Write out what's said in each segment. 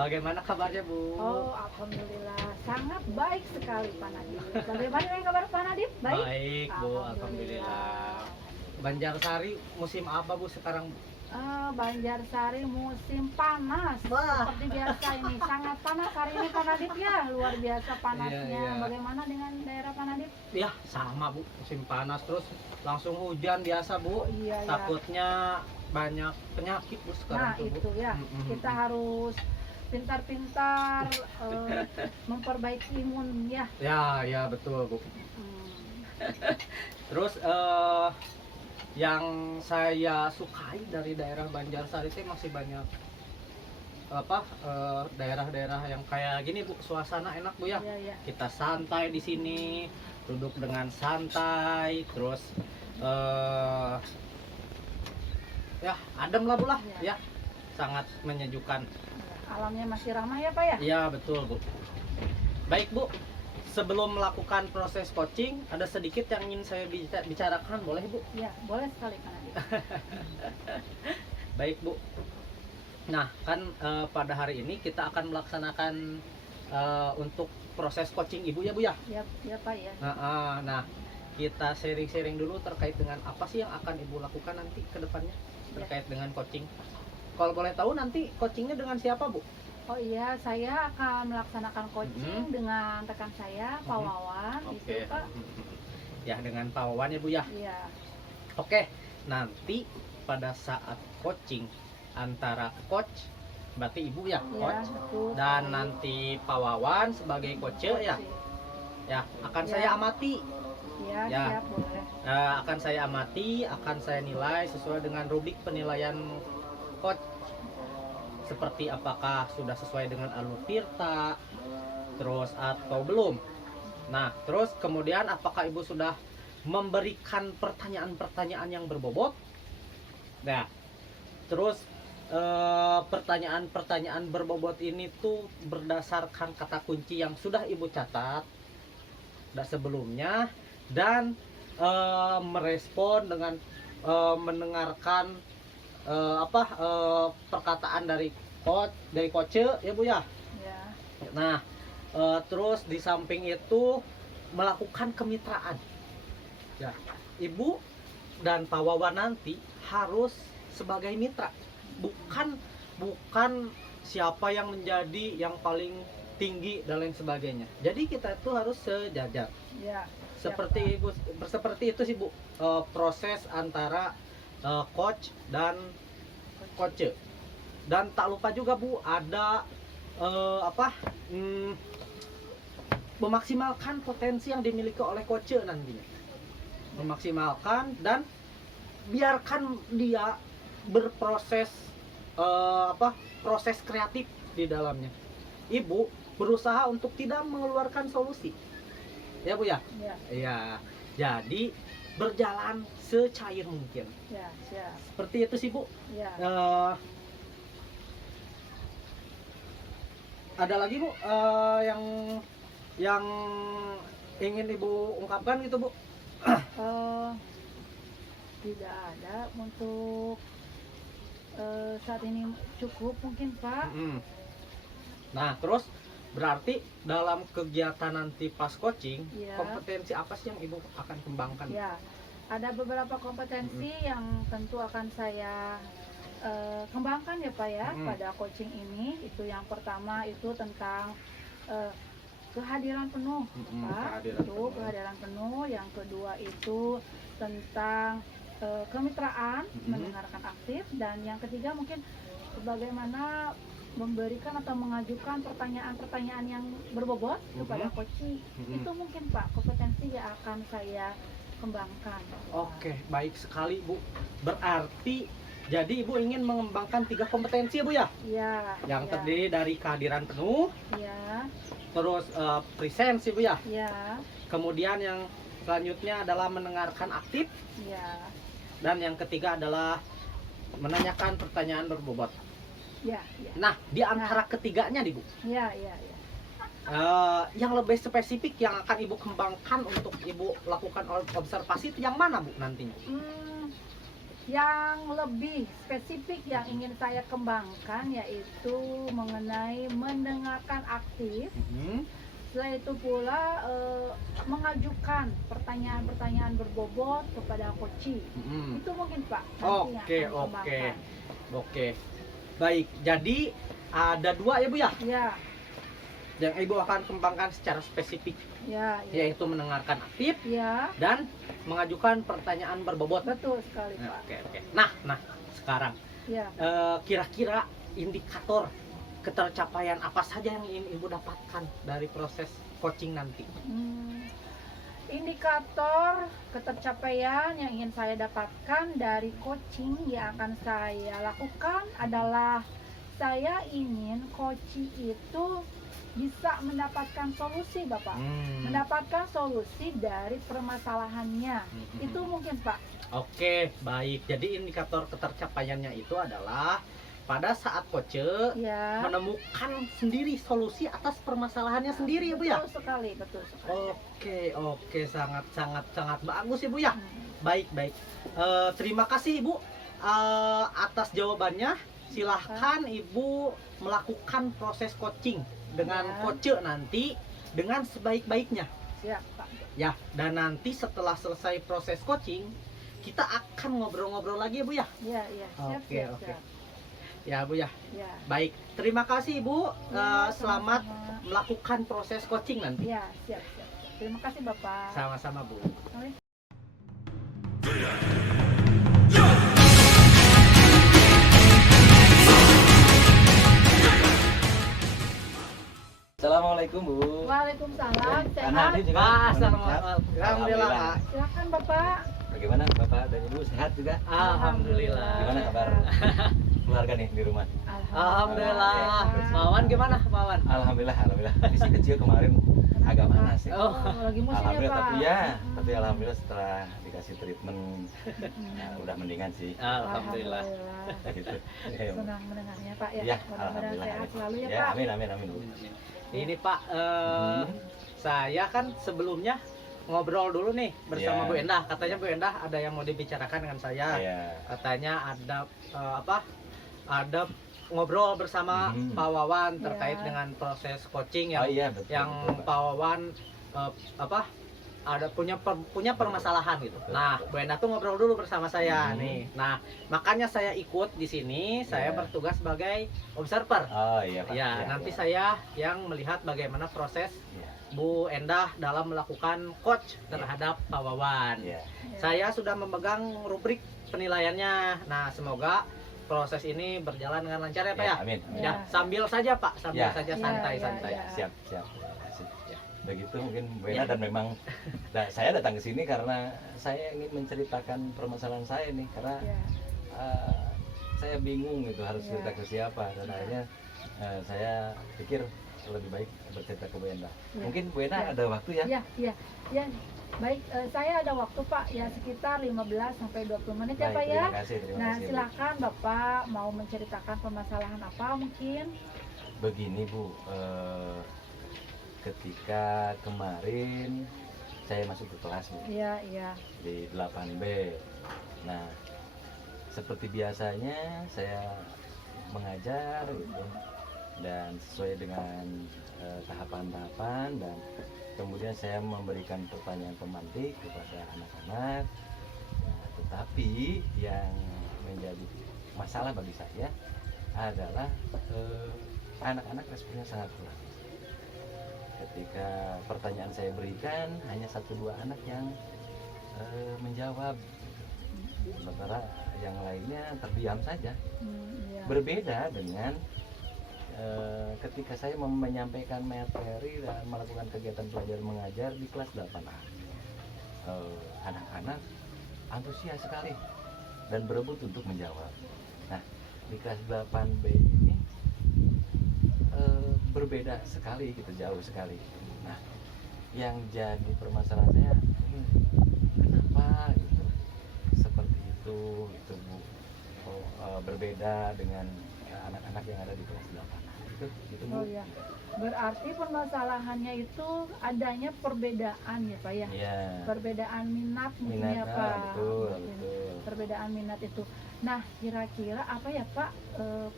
Bagaimana kabarnya, Bu? Oh, alhamdulillah sangat baik sekali Pak Nadif. Bagaimana dengan kabar Pak Nadif? Baik? Baik, Bu. Alhamdulillah. Banjarsari musim apa, Bu, sekarang? Banjarsari musim panas. Wah. Seperti biasa ini, sangat panas hari ini Pak Nadif ya, luar biasa panasnya. Iya, iya. Bagaimana dengan daerah Pak Nadif? Ya, sama, Bu. Musim panas terus langsung hujan biasa, Bu. Oh, iya, ya. Takutnya banyak penyakit, Bu, sekarang Nah, tuh, Bu. itu ya, kita harus pintar-pintar memperbaiki imun ya. Ya, ya, betul, Bu. Hmm. Terus yang saya sukai dari daerah Banjarsari itu masih banyak daerah-daerah yang kayak gini, Bu. Suasana enak, Bu, ya. Iya, iya. Kita santai di sini, duduk dengan santai, terus ya adem lah, Bu lah, Iya. ya. Sangat menyejukkan. Alamnya masih ramah ya Pak ya? Iya, betul, Bu. Baik, Bu. Sebelum melakukan proses coaching, ada sedikit yang ingin saya bicarakan, boleh, Bu? Iya, boleh sekali Pak Nadif. Baik, Bu. Nah, kan pada hari ini kita akan melaksanakan untuk proses coaching Ibu ya, Bu ya? Iya, iya Pak ya. Nah, kita sharing-sharing dulu terkait dengan apa sih yang akan Ibu lakukan nanti ke depannya terkait dengan coaching. Kalau boleh tahu nanti coachingnya dengan siapa, Bu? Oh iya, saya akan melaksanakan coaching dengan rekan saya, Pak Wawan. Oke. Itu Pak. Ya, dengan Pak Wawan ya, Bu ya? Iya. Oke, nanti pada saat coaching antara coach, berarti Ibu ya, Iya, coach, betul. dan nanti Pak Wawan sebagai coach ya, ya akan Ya. saya amati, Iya, Ya. siap boleh. akan saya amati, akan saya nilai sesuai dengan rubrik penilaian coach, seperti apakah sudah sesuai dengan alur tirta, terus atau belum. Nah, terus kemudian apakah Ibu sudah memberikan pertanyaan-pertanyaan yang berbobot? Nah, terus pertanyaan-pertanyaan berbobot ini tuh berdasarkan kata kunci yang sudah Ibu catat sebelumnya, dan merespon dengan mendengarkan perkataan dari coach ya, Bu ya. Ya. Nah, terus di samping itu melakukan kemitraan. Ya, Ibu dan Pak Wawan nanti harus sebagai mitra, bukan siapa yang menjadi yang paling tinggi dan lain sebagainya. Jadi kita itu harus sejajar. Ya. Seperti Ibu, seperti itu sih, Bu, proses antara coach dan coach. Dan tak lupa juga, Bu, ada memaksimalkan potensi yang dimiliki oleh coach nantinya. Memaksimalkan dan biarkan dia berproses proses kreatif di dalamnya. Ibu berusaha untuk tidak mengeluarkan solusi. Ya, Bu ya? Ya. Iya. Jadi berjalan secair mungkin. Ya, siap. Seperti itu sih, Bu. Ya. Ada lagi, Bu, yang ingin Ibu ungkapkan gitu, Bu? Tidak ada untuk saat ini, cukup mungkin Pak. Nah, terus berarti dalam kegiatan nanti pas coaching, Ya. kompetensi apa sih yang Ibu akan kembangkan? Ya, ada beberapa kompetensi yang tentu akan saya kembangkan ya Pak ya pada coaching ini. Itu yang pertama itu tentang kehadiran penuh, Pak. Kehadiran penuh. Kehadiran penuh. Yang kedua itu tentang kemitraan, mendengarkan aktif, dan yang ketiga mungkin bagaimana memberikan atau mengajukan pertanyaan-pertanyaan yang berbobot kepada coaching. Itu mungkin Pak kompetensi yang akan saya kembangkan. Oke, baik sekali Bu. Berarti jadi Ibu ingin mengembangkan 3 kompetensi ya Bu ya? Iya. Yang ya, terdiri dari kehadiran penuh, ya, terus presence ya Bu ya. ya, Kemudian yang selanjutnya adalah mendengarkan aktif, ya, dan yang ketiga adalah menanyakan pertanyaan berbobot. ya, ya, Nah, di antara ketiganya nih Bu, ya, ya, ya. yang lebih spesifik yang akan Ibu kembangkan untuk Ibu lakukan observasi itu yang mana Bu nantinya? Yang lebih spesifik yang ingin saya kembangkan yaitu mengenai mendengarkan aktif. Setelah itu pula mengajukan pertanyaan-pertanyaan berbobot kepada coaching. Itu mungkin Pak. Oke. Baik, jadi ada 2 ya Bu ya? Ya. Yang Ibu akan kembangkan secara spesifik, Ya. yaitu mendengarkan aktif Ya. dan mengajukan pertanyaan berbobot. Betul sekali Pak. Oke. Nah, sekarang Ya. kira-kira indikator ketercapaian apa saja yang ingin Ibu dapatkan dari proses coaching nanti? Indikator ketercapaian yang ingin saya dapatkan dari coaching yang akan saya lakukan adalah saya ingin coaching itu bisa mendapatkan solusi Bapak. Mendapatkan solusi dari permasalahannya. Itu mungkin Pak. Oke, baik. Jadi indikator ketercapaiannya itu adalah pada saat coach menemukan sendiri solusi atas permasalahannya sendiri ya Bu ya? Betul sekali. Oke, sangat bagus ya Bu ya. Baik. Terima kasih Ibu atas jawabannya. Silahkan Ibu melakukan proses coaching dengan coach nanti dengan sebaik-baiknya. Siap Pak. Ya, dan nanti setelah selesai proses coaching kita akan ngobrol-ngobrol lagi ya Bu ya? Iya. Siap. Ya Bu ya. Ya. Baik, terima kasih Ibu. Selamat sama-sama. melakukan proses coaching nanti. Ya, siap. Terima kasih Bapak. Sama-sama Bu. Assalamualaikum Bu. Waalaikumsalam. Anak Sehat. ini juga. Alhamdulillah. Silakan Bapak. Bagaimana Bapak dan Ibu sehat juga? Alhamdulillah. Gimana kabar keluarga nih di rumah? Alhamdulillah. Mawan gimana, Mawan? Alhamdulillah. Ini si kecil kemarin agak panas ya. Oh, lagi musim ya Alhamdulillah, Pak. tapi alhamdulillah setelah dikasih treatment udah mendingan sih. Alhamdulillah. Gitu. Senang mendengarnya Pak ya. Ya, Mudah-mudahan alhamdulillah. sehat selalu ya Ya, Pak. amin Bu. Ini Pak, saya kan sebelumnya ngobrol dulu nih bersama Ya. Bu Endah. Katanya Bu Endah ada yang mau dibicarakan dengan saya. Iya. Katanya ada ada ngobrol bersama Pak Wawan terkait Ya. dengan proses coaching yang Oh iya, betul. yang betul, Pak Wawan ada punya permasalahan gitu. Betul, Nah, betul. Bu Endah tuh ngobrol dulu bersama saya nih. Nah, makanya saya ikut di sini. Saya Ya. bertugas sebagai observer. Oh iya Pak. Ya, nanti saya yang melihat bagaimana proses Ya. Bu Endah dalam melakukan coach terhadap Pak Wawan. Ya. Saya sudah memegang rubrik penilaiannya. Nah, semoga proses ini berjalan dengan lancar ya Pak ya. Amin. Ya, sambil saja Pak, sambil Ya. saja Ya, santai-santai. ya. Siap. Terima kasih. Ya. Begitu mungkin Bu Ya. Ena, dan memang saya datang ke sini karena saya ingin menceritakan permasalahan saya nih, karena Ya. saya bingung gitu harus Ya. cerita ke siapa, dan akhirnya saya pikir lebih baik bercerita ke Bu Ena. Ya. Mungkin Bu Ena Ya. ada waktu ya? Ya. Baik, saya ada waktu Pak ya sekitar 15 sampai 20 menit ya Baik, Pak ya. terima kasih Bu. Silakan Bapak mau menceritakan permasalahan apa mungkin? Begini Bu, ketika kemarin saya masuk ke kelas Bu, Iya. di 8B. Nah, seperti biasanya saya mengajar gitu, dan sesuai dengan tahapan-tahapan, dan kemudian saya memberikan pertanyaan pemantik kepada anak-anak. Nah, tetapi yang menjadi masalah bagi saya adalah anak-anak responnya sangat kurang. Ketika pertanyaan saya berikan, hanya 1-2 anak yang menjawab. sementara yang lainnya terdiam saja. Iya. Berbeda dengan ketika saya menyampaikan materi dan melakukan kegiatan belajar mengajar di kelas 8A. Anak-anak antusias sekali dan berebut untuk menjawab. Nah, di kelas 8B ini berbeda sekali gitu, jauh sekali. Nah, yang jadi permasalahan saya ini kenapa gitu seperti itu Bu. Berbeda dengan anak-anak yang ada di kelas 8 itu Bu. Oh ya, berarti permasalahannya itu adanya perbedaan ya Pak ya? Iya. Perbedaan minat mungkin ya Pak. Betul, Mungkin. betul. Perbedaan minat itu. Nah, kira-kira apa ya Pak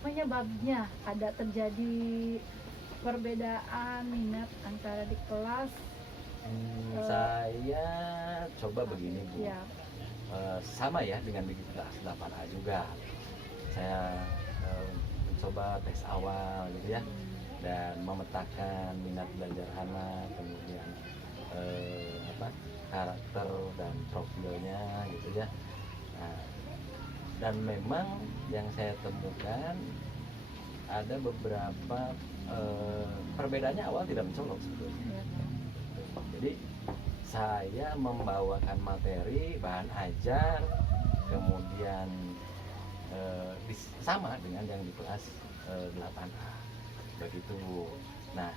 penyebabnya ada terjadi perbedaan minat antara di kelas? Saya coba begini Bu. Ya. Sama ya dengan di kelas 8A juga. Saya mencoba tes awal gitu ya, dan memetakan minat belajar anak, kemudian karakter dan profilnya gitu ya. Nah, dan memang yang saya temukan ada beberapa perbedaannya awal tidak mencolok sebetulnya. Jadi saya membawakan materi, bahan ajar, kemudian sama dengan yang di kelas 8A begitu. Nah,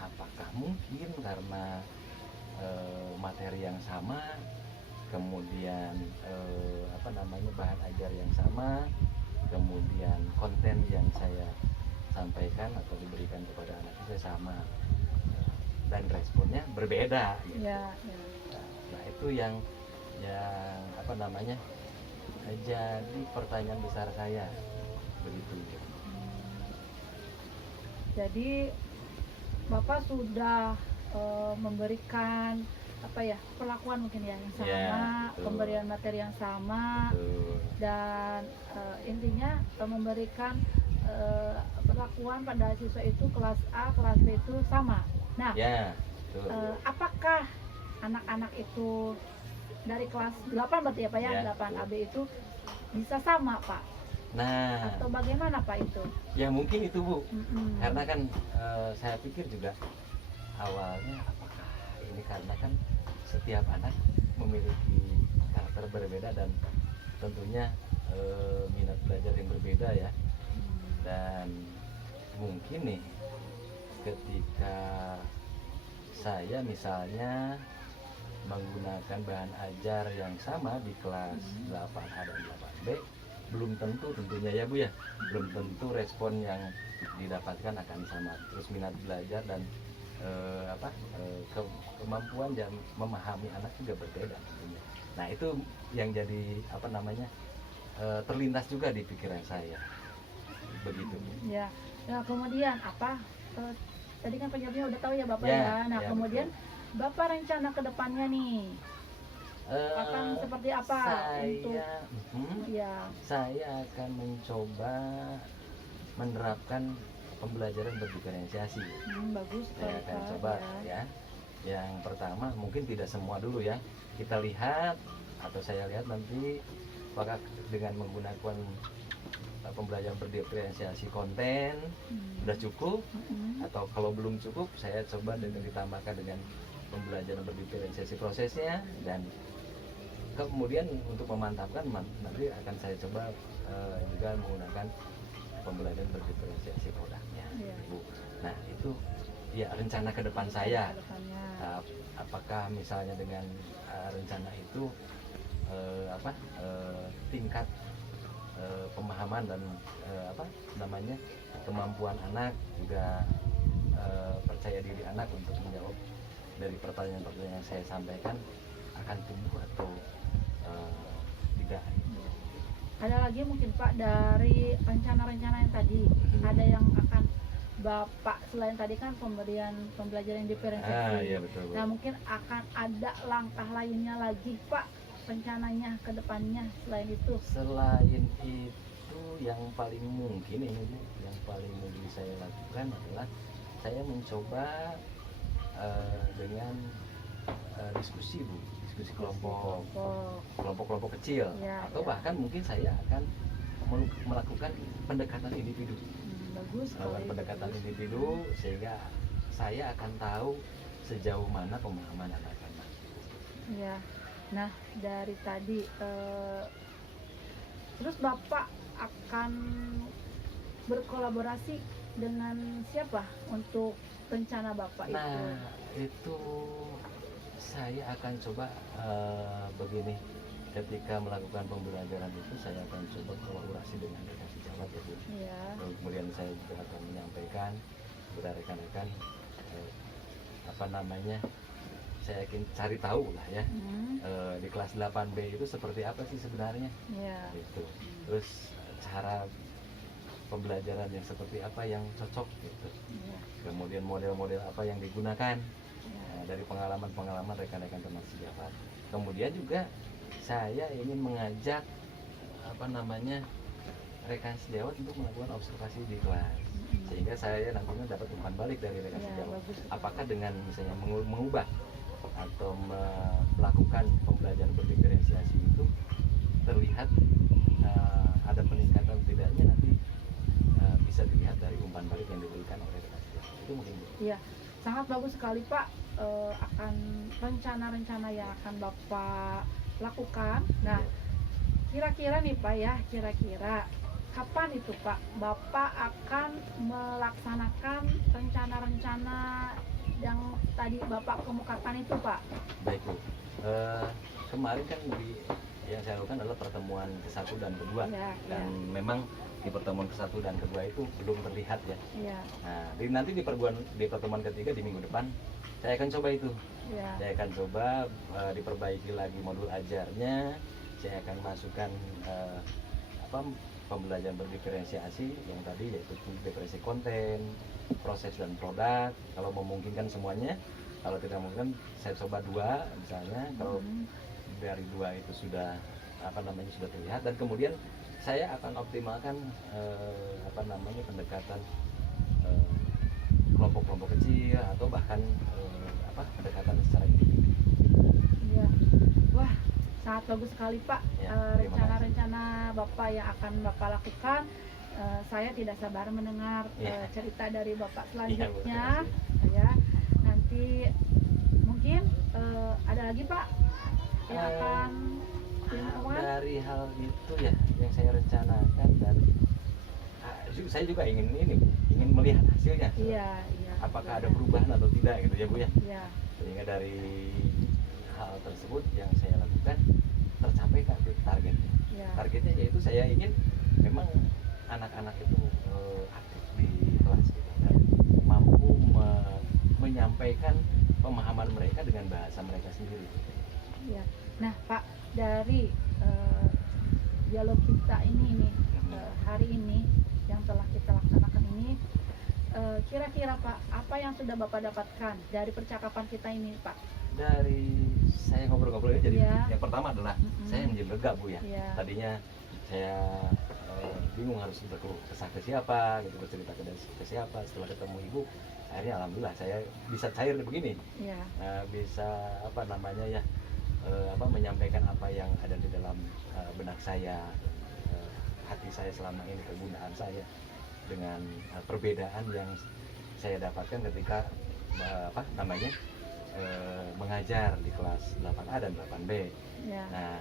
apakah mungkin karena materi yang sama, kemudian bahan ajar yang sama, kemudian konten yang saya sampaikan atau diberikan kepada anak saya sama, dan responnya berbeda gitu. Ya. Nah, itu yang jadi pertanyaan besar saya begitu. Jadi Bapak sudah memberikan perlakuan mungkin ya yang sama, Ya, pemberian materi yang sama, Betul. dan intinya memberikan perlakuan pada siswa itu kelas A, kelas B itu sama. Nah, Ya, betul. apakah anak-anak itu dari kelas 8 berarti ya Pak ya, Ya, 8AB itu bisa sama Pak? Nah, Atau bagaimana Pak itu? ya mungkin itu Bu, Mm-mm. karena kan saya pikir juga awalnya apakah ini karena kan setiap anak memiliki karakter berbeda dan tentunya minat belajar yang berbeda ya. Dan mungkin nih ketika saya misalnya menggunakan bahan ajar yang sama di kelas 8A dan 8B, belum tentu tentunya ya Bu ya, belum tentu respon yang didapatkan akan sama. Terus minat belajar dan kemampuan dan memahami anak juga berbeda tentunya. Nah, itu yang jadi terlintas juga di pikiran saya begitu Bu. Ya. Nah, kemudian tadi kan penjawabnya udah tahu ya Bapak Ya, ya. Nah, ya, kemudian Bapak rencana ke depannya nih akan seperti apa Saya akan mencoba menerapkan pembelajaran berdiferensiasi. Bagus Saya akan Pak, coba ya. Yang pertama mungkin tidak semua dulu ya. Kita lihat atau saya lihat nanti apakah dengan menggunakan pembelajaran berdiferensiasi konten sudah cukup, atau kalau belum cukup saya coba dengan ditambahkan dengan pembelajaran berdiferensiasi prosesnya, dan kemudian untuk memantapkan nanti akan saya coba juga menggunakan pembelajaran berdiferensiasi produknya. Bu. Nah, itu ya rencana ke depan saya. Apakah misalnya dengan rencana itu tingkat pemahaman dan kemampuan anak juga percaya diri anak untuk menjawab dari pertanyaan-pertanyaan yang saya sampaikan akan tumbuh atau tidak. Ada lagi mungkin Pak dari rencana-rencana yang tadi, ada yang akan Bapak selain tadi kan pembelajaran diferensiasi. Iya, betul. Nah, mungkin akan ada langkah lainnya lagi Pak rencananya ke depannya selain itu? Selain itu yang paling mungkin saya lakukan adalah saya mencoba dengan diskusi Bu, diskusi kelompok, Kelompok. kelompok-kelompok kecil, Ya, atau ya. bahkan mungkin saya akan melakukan pendekatan individu. Bagus Melakukan kalau pendekatan itu. individu sehingga saya akan tahu sejauh mana pemahaman anak-anak. Ya. Nah, dari tadi terus Bapak akan berkolaborasi dengan siapa untuk rencana Bapak itu? Nah, itu saya akan coba begini, ketika melakukan pembelajaran itu saya akan coba kolaborasi dengan rekan sejawat ya Bu. Ya. Kemudian saya juga akan menyampaikan kepada rekan-rekan apa namanya, saya ingin cari tahu lah ya, di kelas 8B itu seperti apa sih sebenarnya Ya. gitu. Terus cara pembelajaran yang seperti apa yang cocok gitu. Ya. Kemudian model-model apa yang digunakan Ya. dari pengalaman-pengalaman rekan-rekan teman sejawat. Kemudian juga saya ingin mengajak apa namanya rekan sejawat untuk melakukan observasi di kelas, sehingga saya nantinya dapat umpan balik dari rekan Ya, sejawat. bagus. Apakah dengan misalnya mengubah atau melakukan pembelajaran berdiferensiasi itu terlihat ada peningkatan tidaknya, nanti bisa dilihat dari umpan balik yang diberikan oleh rekan sejawat. Itu mungkin. Iya, sangat bagus sekali Pak. Akan rencana-rencana yang akan Bapak lakukan. Nah, kira-kira nih Pak ya, kira-kira kapan itu Pak Bapak akan melaksanakan rencana-rencana yang tadi Bapak kemukakan itu Pak? Baik Bu, kemarin kan yang saya lakukan adalah pertemuan ke-1 dan ke-2, Ya, dan memang di pertemuan ke-1 dan ke-2 itu belum terlihat ya. ya, Nah, nanti di pertemuan ketiga di minggu depan saya akan coba itu. ya, Saya akan coba diperbaiki lagi modul ajarnya. Saya akan masukkan apa pembelajaran berdiferensiasi yang tadi, yaitu diferensiasi konten, proses dan produk. Kalau memungkinkan semuanya, kalau tidak memungkinkan saya coba 2 misalnya. Kalau dari 2 itu sudah apa namanya sudah terlihat, dan kemudian saya akan optimalkan apa namanya pendekatan kelompok-kelompok kecil atau bahkan apa pendekatan secara individu. ya. Wah, sangat bagus sekali Pak. Ya, terima kasih. Rencana-rencana Bapak yang akan Bapak lakukan. Saya tidak sabar mendengar Ya. cerita dari Bapak Iya, Bu, selanjutnya. terima Ya, nanti mungkin ada lagi Pak yang Eh, akan dilakukan. dari hal itu ya yang saya rencanakan, dan saya juga ingin melihat hasilnya. Iya, iya. Apakah ada perubahan atau tidak gitu ya Bu ya. Iya, Sehingga dari hal tersebut yang saya lakukan tercapai nggak tuh targetnya. iya. Targetnya yaitu saya ingin memang anak-anak itu aktif di kelas gitu, dan mampu menyampaikan pemahaman mereka dengan bahasa mereka sendiri. Iya. Nah, Pak, dari dialog kita ini hari ini yang telah kita laksanakan ini, kira-kira Pak, apa yang sudah Bapak dapatkan dari percakapan kita ini, Pak? Dari saya ngobrol-ngobrol ya, jadi Iya. yang pertama adalah saya menjadi lega Bu ya. Iya. Tadinya saya bingung harus berkeluh kesah ke siapa gitu, bercerita ke siapa. Setelah ketemu Ibu, akhirnya alhamdulillah saya bisa cair begini. Iya. Bisa apa namanya ya, apa menyampaikan apa yang ada di dalam benak saya, hati saya selama ini, kegunaan saya dengan perbedaan yang saya dapatkan ketika apa namanya mengajar di kelas 8A dan 8B. Iya. Nah,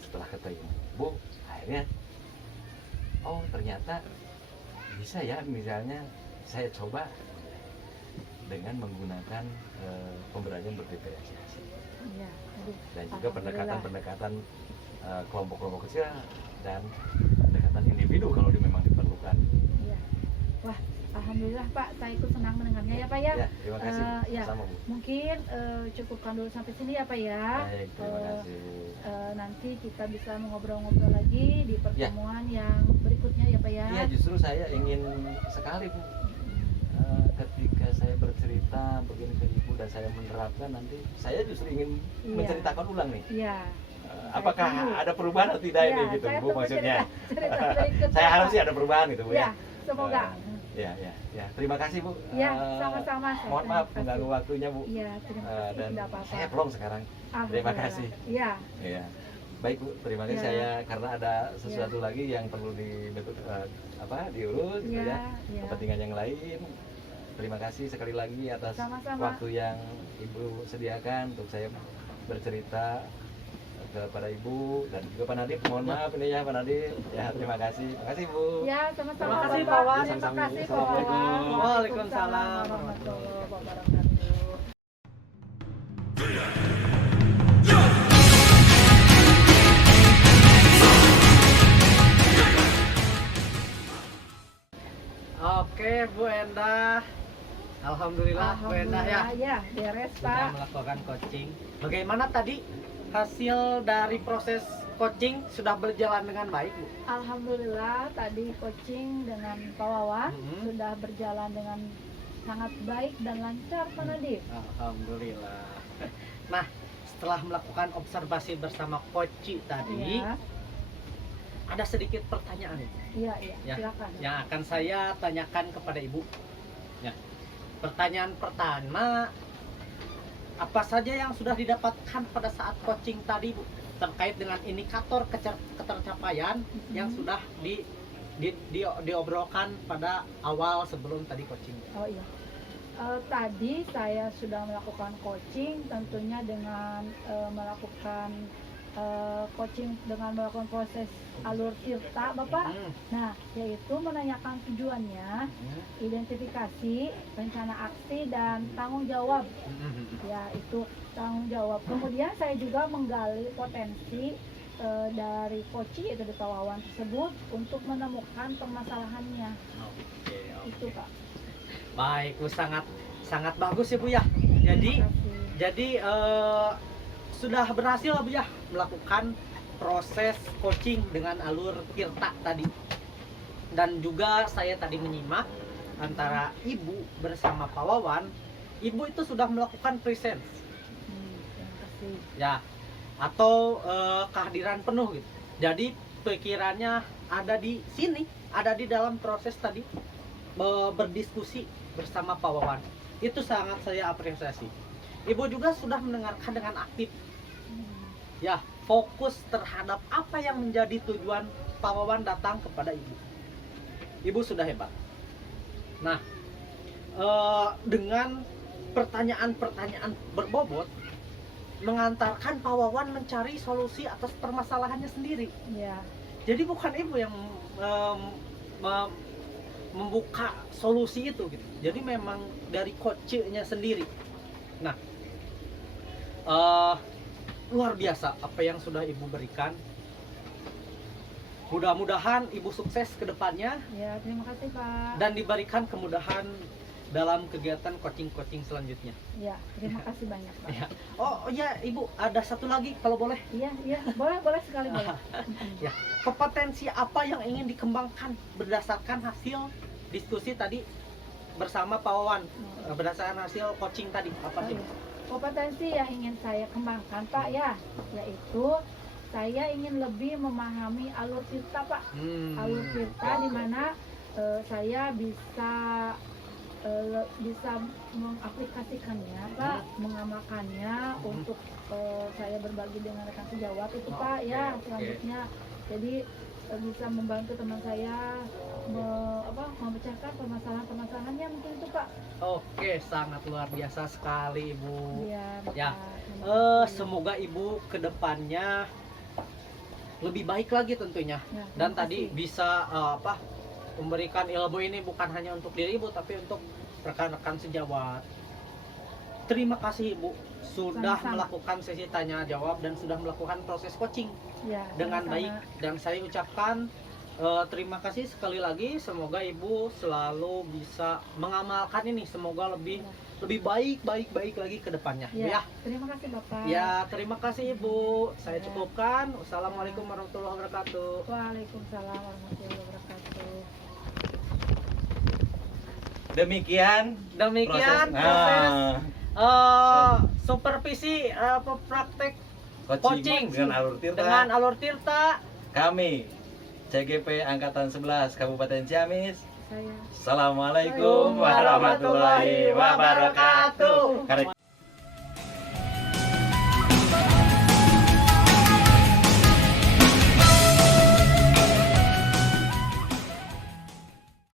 setelah ketemu Bu, akhirnya oh ternyata bisa ya, misalnya saya coba dengan menggunakan pembelajaran berdiferensiasi. Iya. Aduh, Dan juga alhamdulillah. pendekatan kelompok-kelompok kecil dan pendekatan individu kalau memang diperlukan. Iya. Wah, alhamdulillah Pak, saya ikut senang mendengarnya ya Pak ya. Ya, terima kasih. Ya. Sama Bu. Mungkin cukupkan dulu sampai sini ya Pak ya. Baik, terima kasih Bu. Nanti kita bisa mengobrol-ngobrol lagi di pertemuan yang berikutnya ya Pak ya. Iya, justru saya ingin sekali Bu, ketika saya bercerita begini ke Ibu dan saya menerapkan, nanti saya justru ingin Iya. menceritakan ulang nih. Iya. Apakah tunggu. ada perubahan atau tidak Iya, ini gitu saya Bu tunggu maksudnya. cerita berikutnya, Saya harap Pak. sih ada perubahan gitu Bu Ya, ya. semoga. Ya, terima kasih Bu. Ya, sama-sama. Saya Mohon terima maaf kasih. mengganggu waktunya Bu. Iya, terima kasih. Dan Tidak apa-apa. saya plong sekarang. Terima Alhamdulillah. kasih. Iya. Iya. Baik Bu, terima kasih Ya. saya karena ada sesuatu lagi yang perlu diurus gitu Iya, ya. iya. Kepentingan yang lain. Terima kasih sekali lagi atas Sama-sama. waktu yang Ibu sediakan untuk saya bercerita kepada Ibu dan juga Pak Nadif. Mohon maaf ini ya Pak Nadif. Ya, terima kasih. Terima kasih Bu. Ya, sama-sama. Terima kasih, Bapak. Pak Wan. Terima kasih, Pak Wan. Assalamualaikum. Waalaikumsalam warahmatullahi wabarakatuh. Oke Bu Endah, Alhamdulillah Bu Endah ya Ya, beres sudah Pak. melakukan coaching. Bagaimana tadi hasil dari proses coaching sudah berjalan dengan baik Bu? Alhamdulillah tadi coaching dengan Pak Wawan Mhm. sudah berjalan dengan sangat baik dan lancar Pak Nadif. Alhamdulillah. Nah, setelah melakukan observasi bersama Koci tadi, Iya, ada sedikit pertanyaan Ibu, iya, Ya. silakan. yang akan saya tanyakan kepada Ibu. Ya. Pertanyaan pertama, apa saja yang sudah didapatkan pada saat coaching tadi Bu, terkait dengan indikator ketercapaian yang sudah diobrolkan pada awal sebelum tadi coaching? Oh iya. Tadi saya sudah melakukan coaching tentunya dengan melakukan coaching dengan melakukan proses alur tirta Bapak. Nah, yaitu menanyakan tujuannya, identifikasi, rencana aksi dan tanggung jawab. Ya, itu tanggung jawab. Kemudian saya juga menggali potensi dari Koci yaitu dari Pak Wawan tersebut untuk menemukan permasalahannya. Oke. Itu Pak. Baik, Bu, sangat bagus ya Bu ya. Terima kasih. Jadi sudah berhasil Bu ya melakukan proses coaching dengan alur tirta tadi. Dan juga saya tadi menyimak antara Ibu bersama Pak Wawan, Ibu itu sudah melakukan presence Terima kasih. ya atau kehadiran penuh gitu. Jadi pikirannya ada di sini, ada di dalam proses tadi berdiskusi bersama Pak Wawan. Itu sangat saya apresiasi. Ibu juga sudah mendengarkan dengan aktif. Ya, fokus terhadap apa yang menjadi tujuan Pak Wawan datang kepada Ibu. Ibu sudah hebat. Nah, dengan pertanyaan-pertanyaan berbobot mengantarkan Pak Wawan mencari solusi atas permasalahannya sendiri. Ya, Jadi bukan Ibu yang membuka solusi itu gitu. Jadi memang dari coachnya sendiri. Nah, luar biasa apa yang sudah Ibu berikan. Mudah-mudahan Ibu sukses ke depannya ya, terima kasih Pak. dan diberikan kemudahan dalam kegiatan coaching-coaching selanjutnya. Ya, terima kasih banyak Pak. Ya. Oh ya Ibu, ada satu lagi kalau boleh. Iya, boleh sekali boleh. Ya, kompetensi apa yang ingin dikembangkan berdasarkan hasil diskusi tadi bersama Pak Wawan, berdasarkan hasil coaching tadi apa sih? Kompetensi yang ingin saya kembangkan Pak ya, yaitu saya ingin lebih memahami alur tirta Pak. Alur tirta di mana saya bisa mengaplikasikannya Pak, mengamalkannya untuk saya berbagi dengan rekan sejawat itu Pak ya selanjutnya. Jadi bisa membantu teman saya memecahkan permasalahan-permasalahannya mungkin itu Pak. Oke, sangat luar biasa sekali Ibu. Iya, Ya, Bapak. semoga Ibu kedepannya lebih baik lagi tentunya. Ya, Dan terima tadi kasih. bisa memberikan ilmu ini bukan hanya untuk diri Ibu tapi untuk rekan-rekan sejawat. Terima kasih Ibu sudah Sama-sama. melakukan sesi tanya jawab dan sudah melakukan proses coaching Ya, dengan sama-sama. baik, dan saya ucapkan terima kasih sekali lagi. Semoga Ibu selalu bisa mengamalkan ini, semoga lebih baik lagi ke depannya Ya, ya. terima kasih Bapak. Ya, terima kasih Ibu. Saya cukupkan. Wassalamualaikum warahmatullahi wabarakatuh. Waalaikumsalam warahmatullahi wabarakatuh. Demikian Demikian proses supervisi praktek coaching dengan alur tirta. dengan alur tirta. Kami CGP Angkatan 11 Kabupaten Ciamis saya. Assalamualaikum warahmatullahi wabarakatuh. Karek